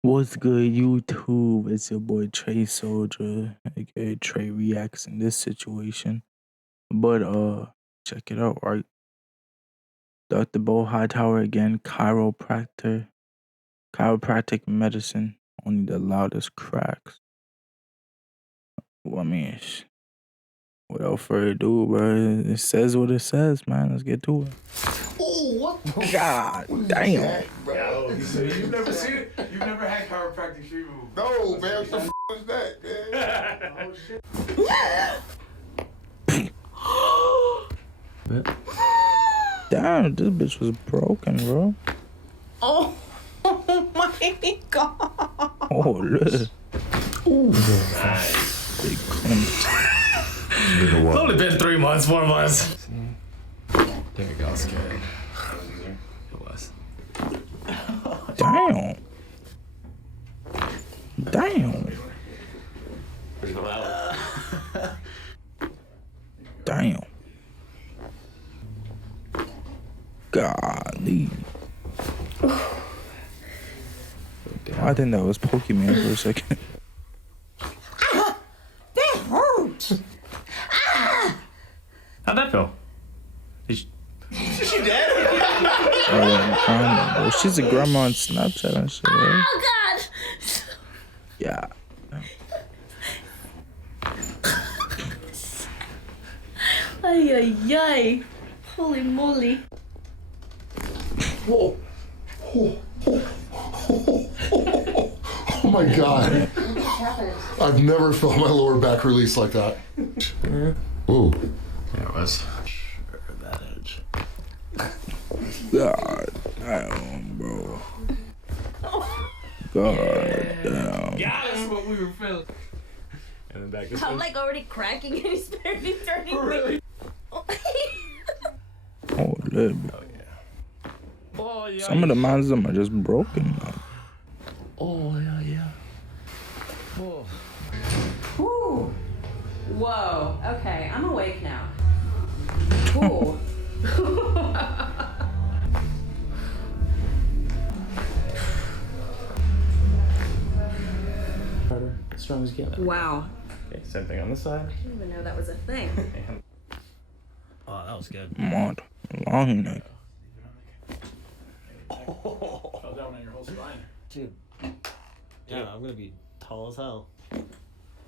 What's good, YouTube? It's your boy Trey Soldier, aka Trey Reacts in this situation. But check it out, right? Dr. Bo Hightower again, chiropractor, chiropractic medicine, only the loudest cracks. Well, I mean, without further ado, bro, it says what it says, man. Let's get to it. Oh, what the God damn. that, bro? Yo, so you've never seen it? You've never had chiropractic treatment before? No, man, what the is that, man? Oh, shit. Damn, this bitch was broken, bro. Oh my god. Oh, look. Ooh, nice. Big cunt. It's only been 3 months, 4 months. There we go, scared. It was. Damn. Damn. Damn. Golly. I think that was Pokemon for a second. That hurts. How'd that feel? She dead? Oh, she's a grandma on Snapchat and shit, right? Oh god. Yeah. Ay ay ay. Holy moly. Whoa. Oh my god. I've never felt my lower back release like that. Ooh. Yeah, it was. Sure, that edge. God damn, bro. God damn. Yeah, that's what we were feeling. And then back this I'm way. like already cracking and he's turning. Really? Oh, look, bro. Oh, yeah. Some of the mans of them are just broken. Like. Oh, yeah. Oh. Ooh. Whoa. Okay, I'm awake now. Ooh. Harder, as strong as you can. Wow. Okay, same thing on this side. I didn't even know that was a thing. And... Oh, that was good. Mod. Long neck. Fell down on your whole spine. Dude. Yeah, I'm gonna be tall as hell.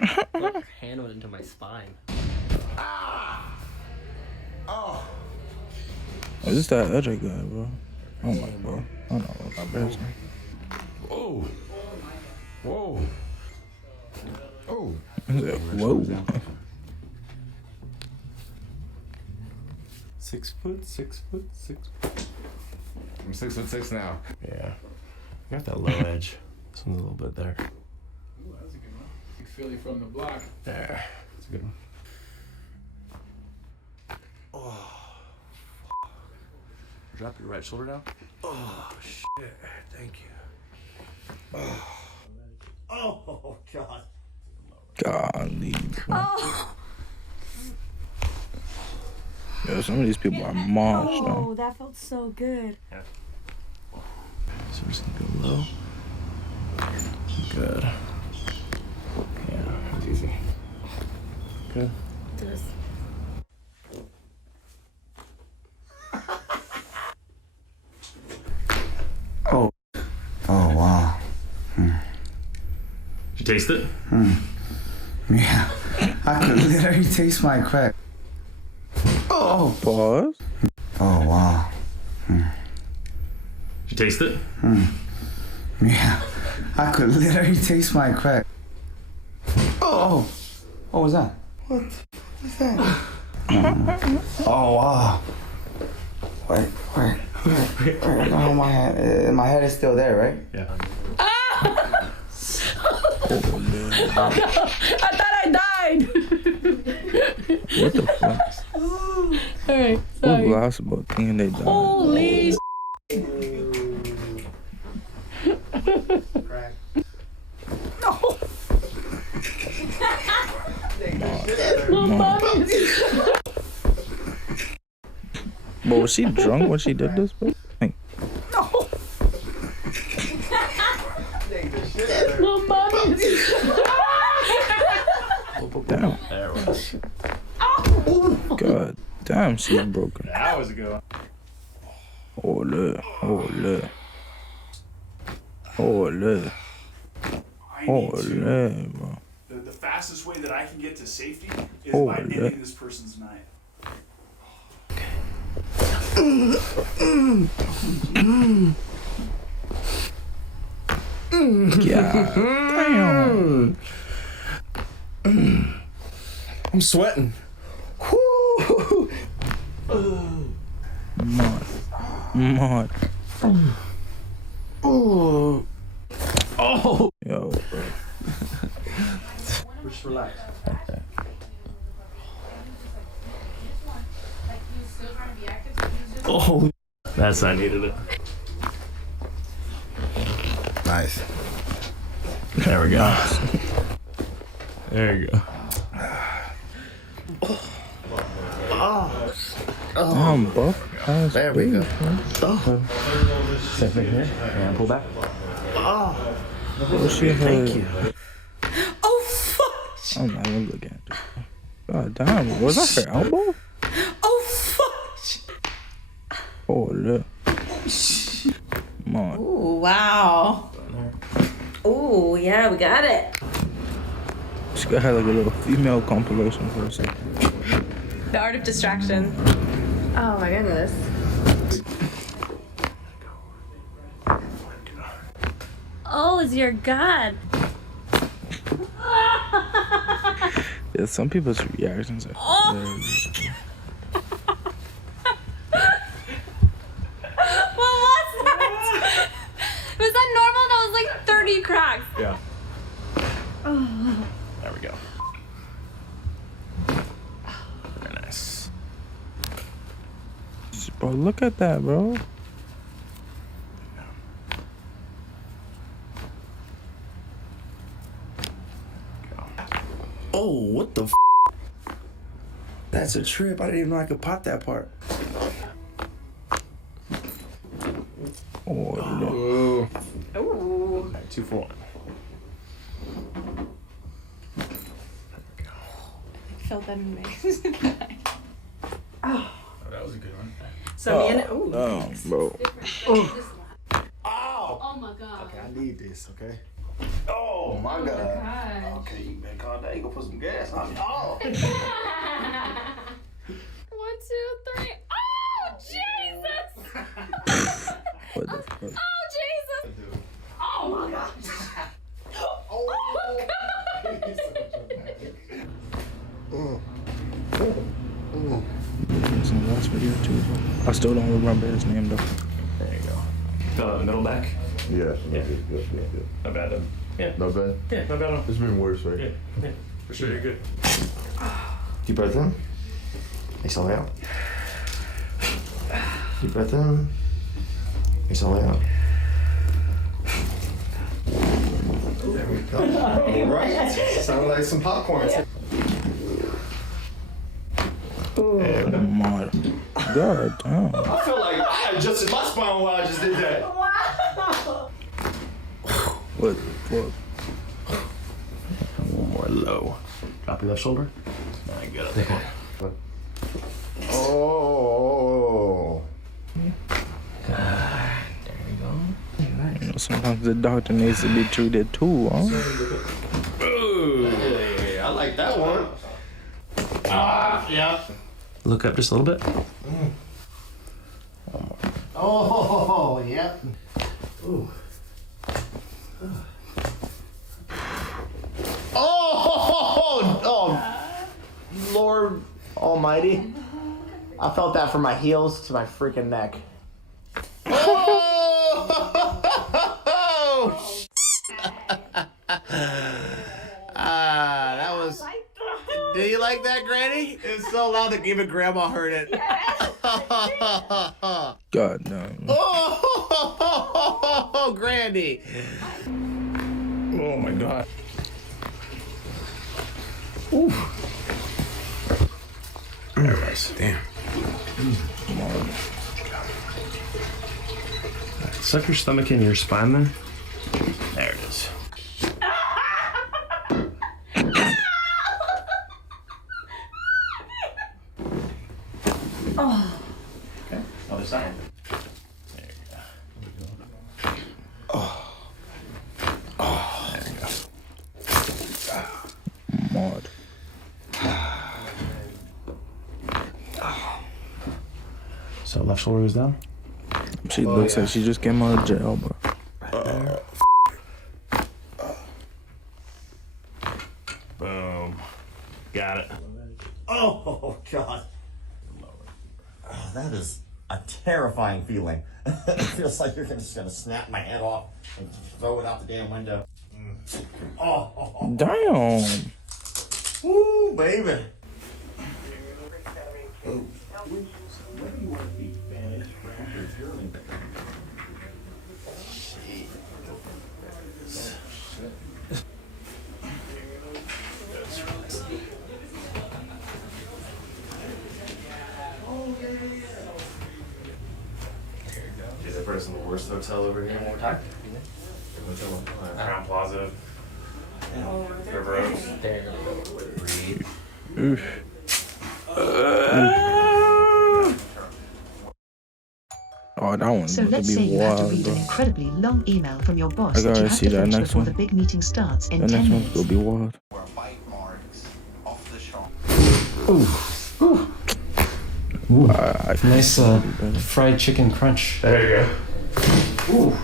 Like your hand went into my spine. Oh. Oh, this that other guy, bro. Oh my god. I don't know what my best. Whoa. Whoa. Oh. Whoa. 6 foot, 6 foot, 6 foot. I'm 6'6" now. Yeah. I got that low edge. This one's a little bit there. Ooh, that was a good one. You feel it from the block. There. That's a good one. Drop your right shoulder down. Oh, shit. Thank you. Oh god. Golly. Oh. Yo, some of these people are marched, Oh, though. that felt so good. So I'm just gonna go low. Good. Yeah, that's easy. Good. Just. Oh. Oh, wow. Did you taste it? Yeah, I could literally taste my crack. Oh, pause. Oh, wow. Did you taste it? Yeah, I could literally taste my crack. Oh, what was that? What was that? Oh, wow. Wait. Oh, my head. My head is still there, right? Yeah. I thought I died. What the fuck? Alright, Who sorry. lost about thinking they died? Holy But was she drunk when she did this, bro? Like, My mommy. Damn. There it was. God damn, she's broken. That was a good one. Olé, olé. Olé. Olé, bro. The fastest way that I can get to safety is Oh, by yeah. ending this person's night. God damn. I'm sweating. Mod. Mod. Oh. Yo, bro. Just relax. Oh. That's I needed it. Nice. There we go. There you go. Damn, bro. There we go. Step in here and pull back. Thank you. Oh, fuck. I'm not even looking at it. God damn, was that her elbow? Oh, fuck. Oh, look. Mod. Ooh, wow. Ooh, yeah, we got it. She could have like a little female compilation for a second. The art of distraction. Oh, my goodness. Oh, it's your god. Yeah, some people's reactions are. What was that? Was that normal? That was like 30 cracks. Yeah. Oh. There we go. Very nice. Bro, look at that, bro. Oh, what the f? That's a trip. I didn't even know I could pop that part. Oh, look. Ooh. Ooh. Alright, 2 for 1. Felt that in me. Oh, that was a good one. So me and ooh. Bro. Oh my god. Okay, I need this, okay? Oh my god. Okay, you better calm down. You gonna put some gas on me. Oh! 1, 2, 3. Oh Jesus! What the fuck? Oh Jesus! Oh my god! It's in the last video too, bro. I still don't remember his name though. There you go. Fill out the middle back. Yeah. Yeah. Yeah. Not bad. Yeah. Not bad. Yeah, not bad. It's been worse, right? Yeah. Yeah. For sure, you're good. Deep breath in. Exhale out. Deep breath in. Exhale out. There we go. All right. Sounded like some popcorn. Mod. God damn. I feel like I adjusted my spine while I just did that. What the fuck? One more low. Drop your left shoulder. I got it. Take one. Oh. There you go. You know, sometimes the doctor needs to be treated too, huh? Ooh. Hey, I like that one. Yeah. Look up just a little bit. Oh, yeah. Ooh. Oh, Lord Almighty. I felt that from my heels to my freaking neck. Oh! That was. Do you like that, Granny? It was so loud that even Grandma heard it. God damn. Oh, Granny. Oh my god. Ooh. There it is. Damn. Suck your stomach in your spine there. There it is. So left shoulder is down? She looks like she just came out of jail, bro. Boom. Got it. Oh, God. Oh, that is a terrifying feeling. It feels like you're just going to snap my head off and throw it out the damn window. Oh. Damn. Woo, baby. Is that person the worst hotel over here? One more time. Hotel, Crown Plaza. River Oaks. There you go. Breathe. Oh, that one's So about let's to say be you have to wild, read bro. an incredibly long email from your boss I that you gotta have see to that finish next before one. the big meeting starts in The 10 next one's minutes. gonna be wild. Nice fried chicken crunch. There you go.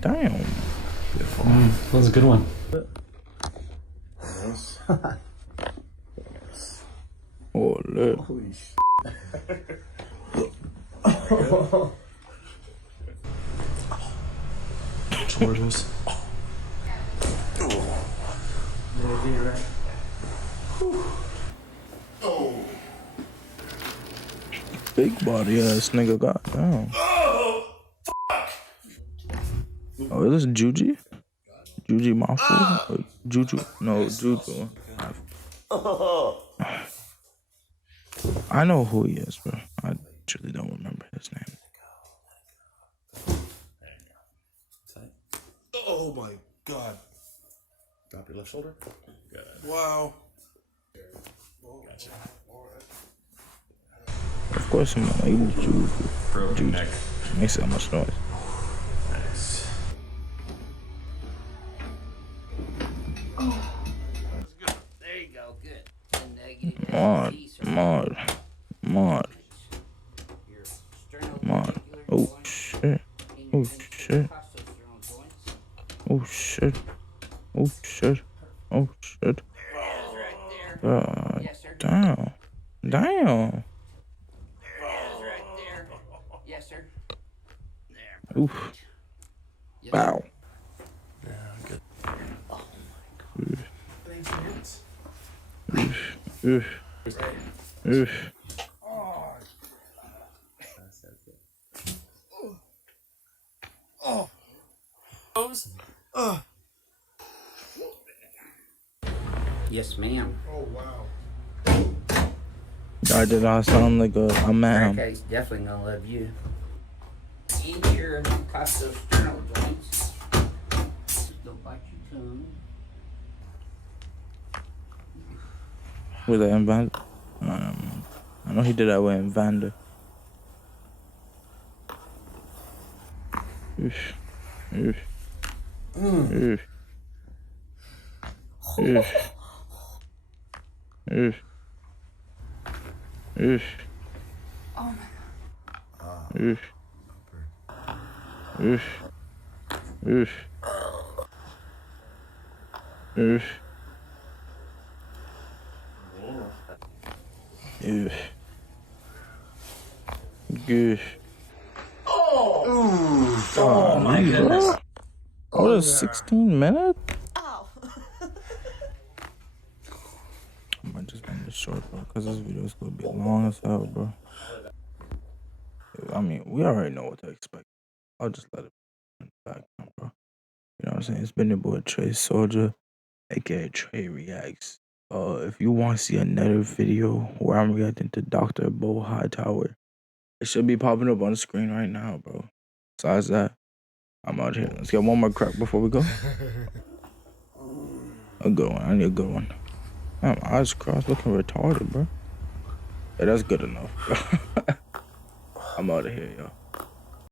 Damn. That was a good one. Oh, look. George's. Big body ass nigga, goddamn. Oh, is this Juji? Juji Mafu? Or Juju? No, Juju. I know who he is, bro. I truly don't remember his name. Oh my God. Drop your left shoulder. Wow. Of course, I'm like Juju. Broken neck. Makes so much noise. Nice. There you go. Good. And negative. Mod. Oh shit. Oh shit. Oh shit. Oh shit. Oh shit. God damn. Damn. Yes, sir. Oof. Wow. Oof. Oof. Yes, ma'am. I did not sound like a man. Okay, he's definitely gonna love you. In your costo-sternal joints. Don't bite your tongue. Was that in Vander? I know he did that way in Vander. Oof. Oof. Oof. Oof. Oof. Oof. Oh my god. Oof. Oof. Oof. Oof. Oof. Goof. Oh my goodness. What is 16 minutes? Ow. I might just make this short, bro, because this video is going to be long as hell, bro. I mean, we already know what to expect. I'll just let it in the background, bro. You know what I'm saying? It's been your boy Trey Soldier, aka Trey Reacts. If you want to see another video where I'm reacting to Dr. Bo Hightower, it should be popping up on the screen right now, bro. Besides that, I'm out here. Let's get one more crack before we go. A good one. I need a good one. Man, my eyes crossed looking retarded, bro. Hey, that's good enough. I'm out of here, yo.